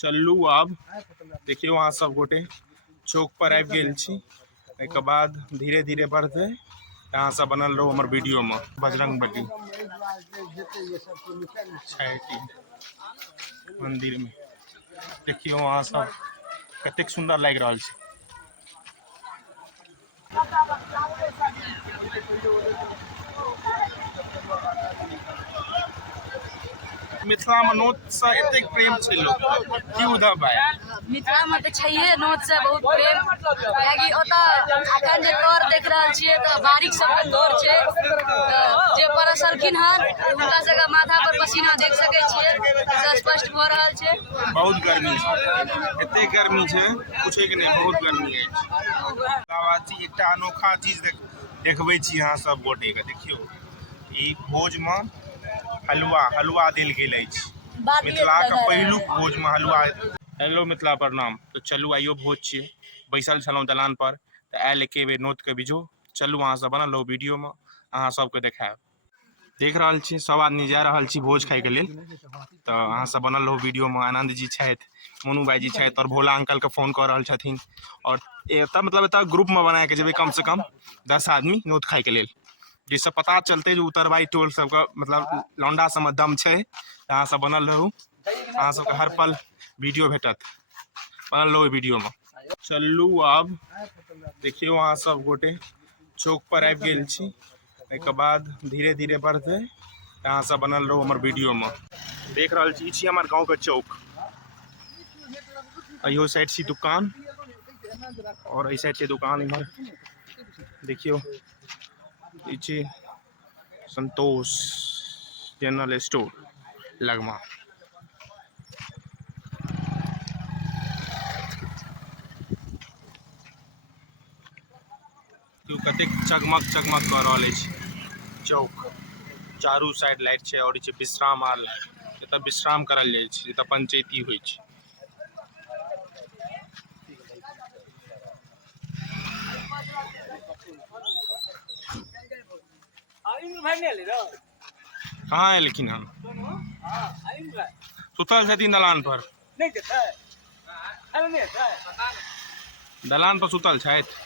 चलू आब देखियो अहाँ सब गोटे चौक पर आबि गेल छी। एहिके बाद धीरे धीरे बढ़ते अहाँ सब बनल रहू हमर वीडियो में। बजरंगबली छठि मंदिर में देखियो अहाँ सब कतेक सुंदर लागि रहल छै। मिथिला में नोत से एतेक प्रेम छै लोक की उधर भाई मिथिला में तो छैहे नोत से बहुत प्रेम कियाकि ओतऽ अखन जे तोर देख रहल छियै तऽ बारिश सब के तोर छै जे परसलखिन हन हुनका सबके माथा पर पसीना देख सकै छियै से स्पष्ट भऽ रहल छै। बहुत गर्मी छै, एते गर्मी छै पूछे के नहीं, बहुत गर्मी है। बाबाजी एकटा अनोखा चीज देखबै छी अहाँ सब गोटे के देखियो ई भोज में हलुआ देल गेल अछि। मिथिला के पहिलुक भोज में हलुआ। हेलो मिथिला प्रणाम। तो चलू आइयो भोज छियै, बैसल छलहुँ दलान पर तऽ आयल एके बेर नोत के बीजो। चलू अहाँ सब बनल रहू वीडियो में, अहाँ सबके देखायब। देख रहल छी सब आदमी जा रहल छी भोज खाय के लेल, तो अहाँ सब बनल रहू वीडियो में। आनंद जी छथि, मोनू भाई जी छथि और भोला अंकल के फोन कर रहल छथिन। और एतऽ मतलब एतऽ ग्रुप में बना के जेबै कम से कम 10 आदमी नोत खाय के लेल, जिससे पता चलते जो उतरबाई टोल सबके मतलब लौंडा सब में दम छै। अहाँ सब बनल रहू, अहाँ सबके हर पल वीडियो भेटत, बनल रहू वीडियो में। चलू आब देखियो अहाँ सब गोटे चौक पर आबि गेल छी। एहिके बाद धीरे धीरे बढ़ते अहाँ सब बनल रहू हमर वीडियो में। देख रहल छी छी हमर गाँव के चौक, अहियो साइड छी दुकान और एहि साइड छै दुकान। इम्हर देखियो ई छी संतोष जनरल स्टोर लगमा। कतेक चगमग चगमग कर रहल अछि चौक, चारू साइड लाइट छै। और छै विश्राम आल, एतऽ विश्राम करल जाइ छै, एतऽ पंचायती होइ छै। कहाँ एलखिन हन, सुतल छथिन दलान पर, दलान पर सुतल छथि।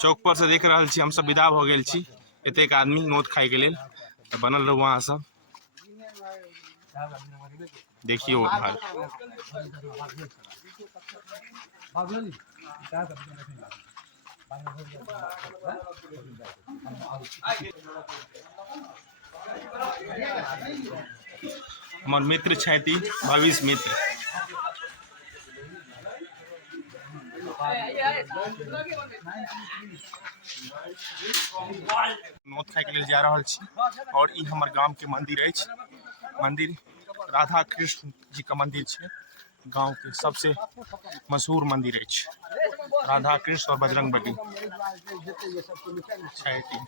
चौक पर से देख रहल छी हम सब विदा भ गेल छी, एतेक आदमी नोत खाय के लेल। तो बनल रहू अहाँ सब, देखियो हाल। हमर मित्र छथि भविष्य मित्र, नोत खाय के लेल जा रहल छी। और ई हमर गांव के मंदिर अछि, मंदिर राधा कृष्ण जी का मंदिर छै। गांव के सबसे मशहूर मंदिर अछि, राधा कृष्ण और बजरंगबली छथि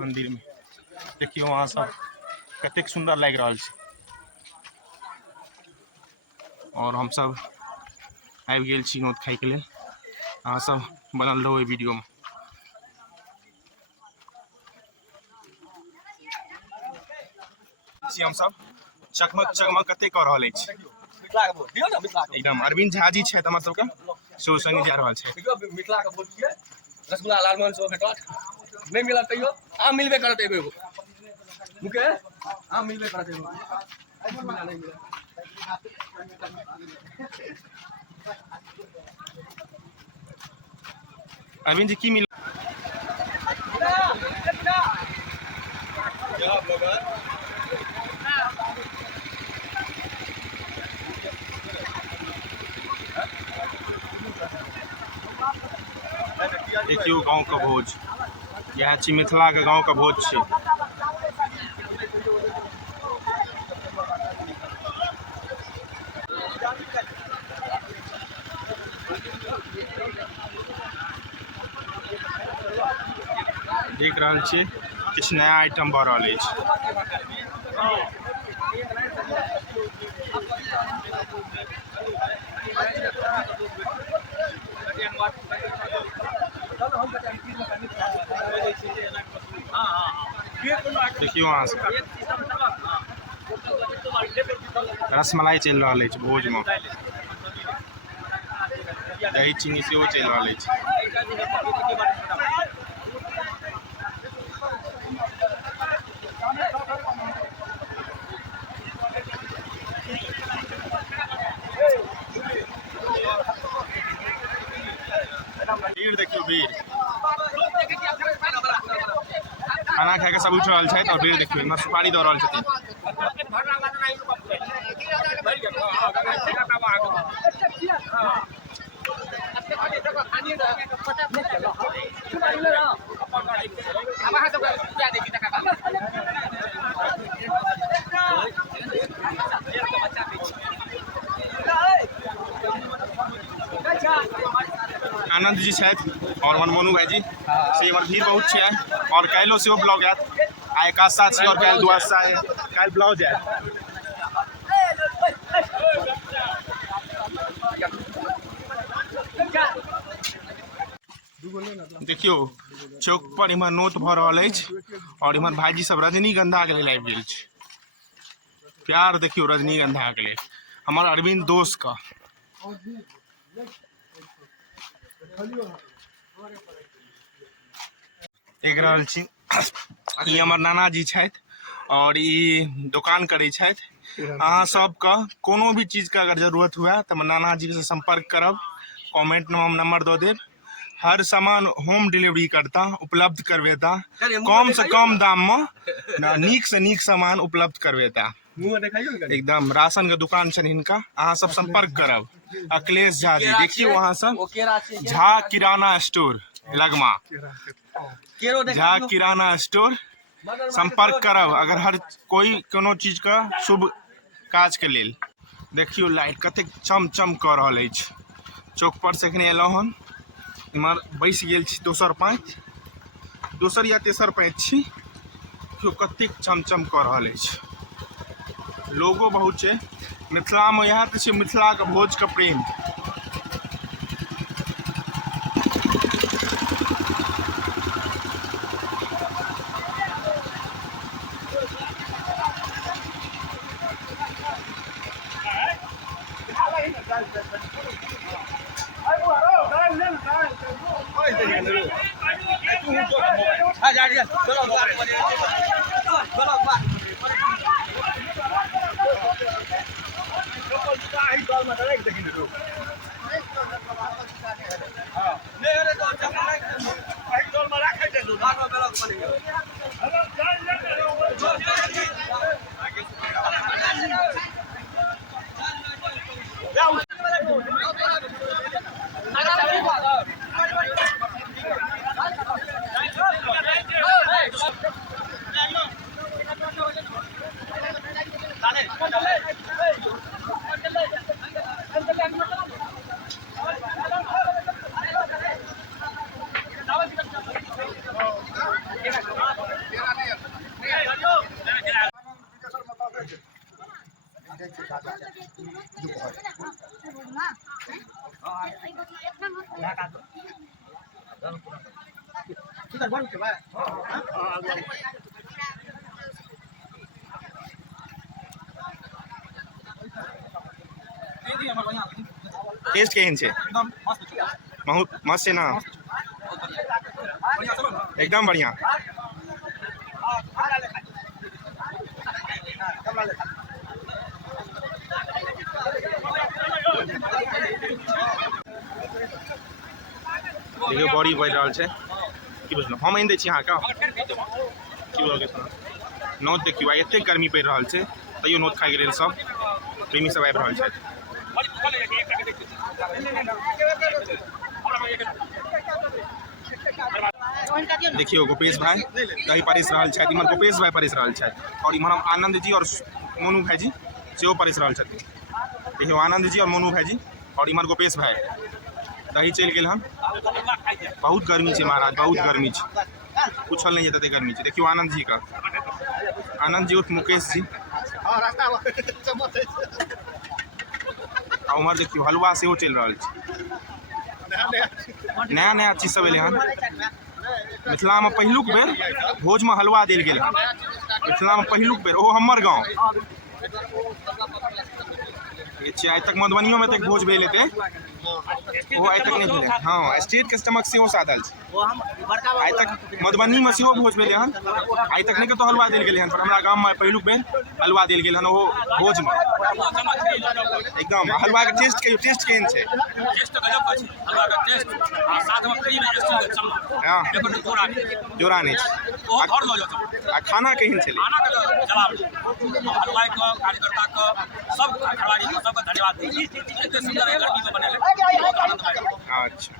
मंदिर में। देखियो अहाँ सब कतेक सुंदर लागि रहल छै। और हम सब आबि गेल छी नोत खाय के लेल, अहाँ सब बनल रहू वीडियो में। हम सब चकमक चकमक कते कऽ रहल अछि एकदम। अरविंद झा जी छथि हमर सबके, सेहो संगे जा रहल छै। मिथिला के भोज छियै, रसगुल्ला लालमोहन सेहो भेटत, नहीं मिलत तैयो आम मिलबे करत एगो मुकेश, आम मिलबे करत एगो नहीं मिलत। अरविंद जी की मिल देखियो गाँव का भोज, यह छी मिथिला के गाँव का भोज छै। देख रहल छी किछु नया आइटम भऽ रहल अछि। देखियो अहाँ सब रसमलाई चल रहा है भोज में, दही चीनी से चल रहा है। भीड़ देखियो, भीड़ खाना खा के सब उठ रहा है और भीड़ देखियो, इमहर सुपारी दऽ रहल छथिन। आनंद जी छथि और मनमोनू भाईजी से इमहर भीड़ बहुत छै और काल्हिओ सेहो ब्लॉग आयत। आइ एकादशा छै और काल्हि द्वादशा है, काल्हि ब्लॉग आयत। देखियो चौक पर इमहर नोत भऽ रहल अछि और इमहर भाईजी सब रजनीगंधा के लेल आबि गेल छै। प्यार देखियो रजनीगंधा के लेल हमर अरविंद दोस्त का। देख रहल छी ई हमर नाना जी छथि और ई दुकान करै छथि। अहाँ सबके कोनो भी चीज का अगर जरूरत हुए तो नाना जी से संपर्क करब, कमेंट में हम नंबर दो देब। हर सामान होम डिलीवरी करता, उपलब्ध करवेता, कम से कम दाम में नीक से नीक सामान उपलब्ध करवेता। एकदम राशन के दुकान छन हिनका, अहाँ सब संपर्क करब। अखिलेश झा जी देखियो, अहाँ सब झा किराना स्टोर लगमा, झा किराना स्टोर संपर्क करब अगर हर कोई कोनो चीज का शुभ काज के लेल। देखियो लाइट कतेक चमचम कऽ रहल अछि। चौक पर से एखने एलहुँ हन, इमहर बैस गेल छी दोसर पैंच, दोसर या तेसर पैंच छी। देखियो कतेक चमचम कऽ रहल अछि, लोगो बहुत छै। मिथिला में इएह तऽ छै मिथिला के भोज के प्रेम। टेस्ट केहन छै? बहुत मस्त छै ना, एकदम बढ़िया। देखियो बड़ी बढ़ रहल छै, की बुझलहुँ हम आनि दै छी अहाँके, की भऽ गेल नोत देखियो। आइ एतेक गर्मी पड़ि रहल छै तैयो नोत खाय के लेल सब प्रेमी सब आबि रहल छै। देखियो गोपेश भाई दही परिस रहल छथि, इमहर गोपेश भाई परिस रहल छथि और इमहर आनंद जी और मोनू भाईजी सेहो परिस रहल छथि। देखियो आनंद जी और मोनू भाईजी और इमहर गोपेश भाई दही चलि गेल हन। बहुत गर्मी छै महाराज, बहुत गर्मी छै, पूछल नहीं जेतै गर्मी छै। देखियो आनंद जी का, आनंद जी उर्फ मुकेश जी। उमहर देखियो हलवा सेहो चलि रहल छै, नया नया चीज सब एलै हन। मिथिला में पहिलुक बेर भोज में हलवा देल गेल हन, मिथिला में पहिलुक बेर, ओहो हमर गाँव आइ तक मधुबनियों में तक भोज भेल हेतै वो आइ तक नहीं भेलै हाँ स्टेट के स्टमक सेहो साधल छै आइ तक मधुबनी में सेहो भोज भेलै हन आइ तक नहीं कतौ हलवा देल गेलै हन पर हमरा गाम में पहिलुक बेर हलवा देल गेल हन ओहो भोज में एकदम हलवा के टेस्ट केहन छै टेस्ट गजब छै हलवा के टेस्ट आ साथ में क्रीम स्टील के चम्मच हां देखो जोरा नहीं छै ओ घर ल जाओ आ खाना केहन छलै खाना के जवाब हलवाई को कार्यकर्ता को सब खिलाड़ी को सबका धन्यवाद दी एते सुंदर लड़की को बनेले अच्छा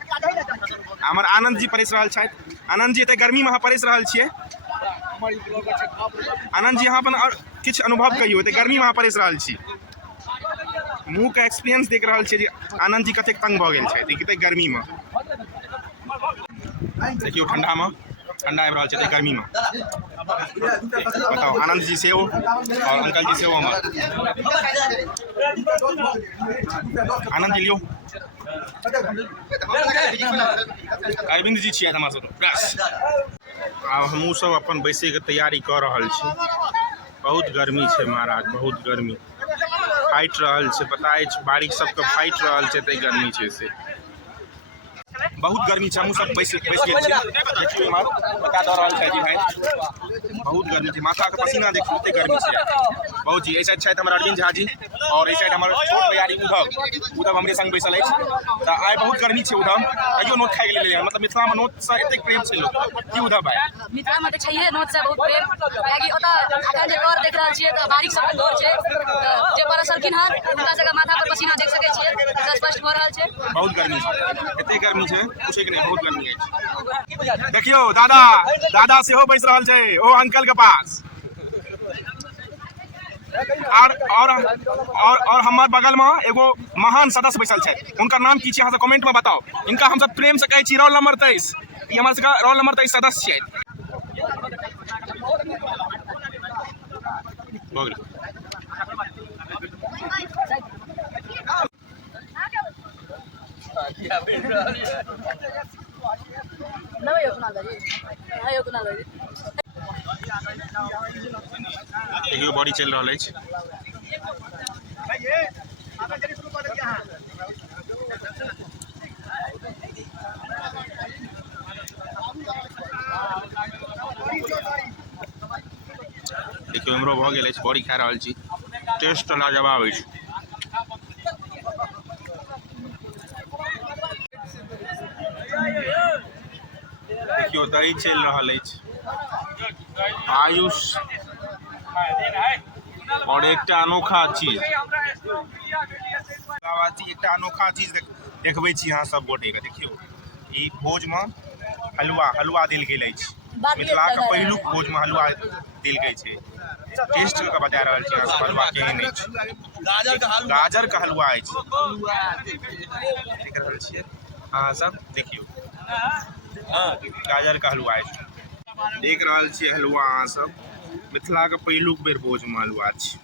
हमर आनंद जी परस रहल छथि आनंद जी एते गर्मी में अहाँ परस रहल छियै आनंद जी अहाँ अपन किछु अनुभव कहियो एते गर्मी में अहाँ परस रहल छी मुँह के एक्सपीरियंस देख रहल छियै जे आनंद जी कतेक तंग भऽ गेल छथि कते गर्मी में देखियो ठंडा आबि रहल छै गर्मी में बताओ आनंद जी से और अंकल जी से हमर आनंद जी लियो अरविंद जी छियै हमरा सब बस आब हमहूँ सब अपन बैसे के तैयारी कऽ रहल छी बहुत गर्मी छै महाराज बहुत गर्मी फाइट रहल छै पता अछि बारिश सबके फाइट रहल छै एते गर्मी छै से बहुत गर्मी छै हमहूँ सब बैस गेल छी देखियो इमहर बता दऽ रहल छै जी भाई बहुत गर्मी छै माथा के पसीना देखियो एते गर्मी छै बहुत जी एहि साइड छथि हमर अरविंद झा जी और एहि साइड हमर छोट भैयारी उद्धव हमरे संग बैसल अछि तऽ आइ बहुत गर्मी छै उद्धव कहियो नोत खाइ गेल मतलब मिथिला में नोत से एतेक प्रेम छै लोक की उद्धव भाई मिथिला में तऽ छैहे नोत से बहुत प्रेम कियाकि ओतऽ अखन जे तोर देख रहल छियै तऽ बारिश सबके दौर छै जे परसलखिन हन हुनका सबके माथा पर पसीना देख सकै छियै स्पष्ट भऽ रहल छै बहुत गर्मी छै एते गर्मी छै पूछे के नहीं बहुत गर्मी है देखियो दादा सेहो बैस रहल छै ओ अंकल के पास और हमारे बगल में एगो महान सदस्य बैसल छै उनका नाम की छै अहाँ सब कमेंट में बताओ इनका हम सब प्रेम से कहै छी रोल नंबर 23 ई हमर सबका रोल नंबर 23 सदस्य छै देखियो बॉडी चल रहा है देखियो हमरो भ गेल अछि बॉडी खा रहल छी टेस्ट लाजवाब अछि देखियो दही चल रहा है आयुष और एक अनोखा चीज एक अनोखा चीज देखबै छी अहाँ सब गोटे के देखियो ई भोज में हलवा देल गेल अछि मिथिला के पहिलुक भोज में हलवा देल गेल छै टेस्ट के बता रहल छी अहाँ सब हलवा केहन अछि गाजर का हलवा अछि देख रहल छियै अहाँ सब देखियो गाजर का हलवा अछि देख रहल छियै हलवा अहाँ सब मिथिला के पहिलुक बेर भोज में हलवा छै